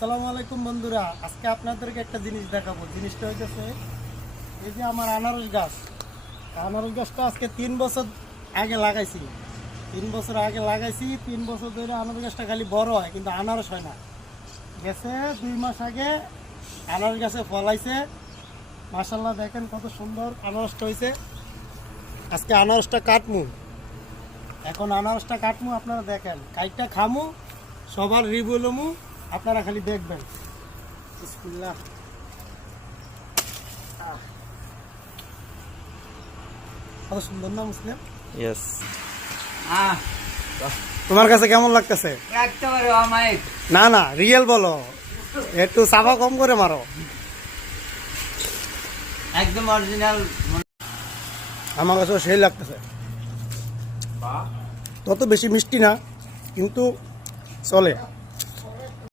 আসসালামু আলাইকুম বন্ধুরা, আজকে আপনাদেরকে একটা জিনিস দেখাবো। জিনিসটা হইতেছে এই যে আমার আনারস গাছ। আনারস গাছটা আজকে 3 বছর আগে লাগাইছি। 3 বছর আগে লাগাইছি, 3 বছর ধরে আনারস গাছটা খালি বড় হয় কিন্তু আনারস হয় না। গেছে 2 মাস আগে আনারস গাছে ফল আইছে। মাশাআল্লাহ, দেখেন কত সুন্দর আনারসটা হয়েছে। আজকে আনারসটা কাটমু। এখন আনারসটা কাটমু, আপনারা দেখেন, কাইটটা খামু, সবার রিভিউ লমু, আপনারা খালি দেখবেন। বিসমিল্লাহ। কত সুন্দর না মুসলিম? ইয়েস। তোমার কাছে কেমন লাগতেছে? একেবারে অমায়িক। না না, রিয়েল বলো, একটু সাফা কম করে মারো। একদম অরিজিনাল। আমার কাছে সেই লাগতেছে। তত বেশি মিষ্টি না, কিন্তু চলে।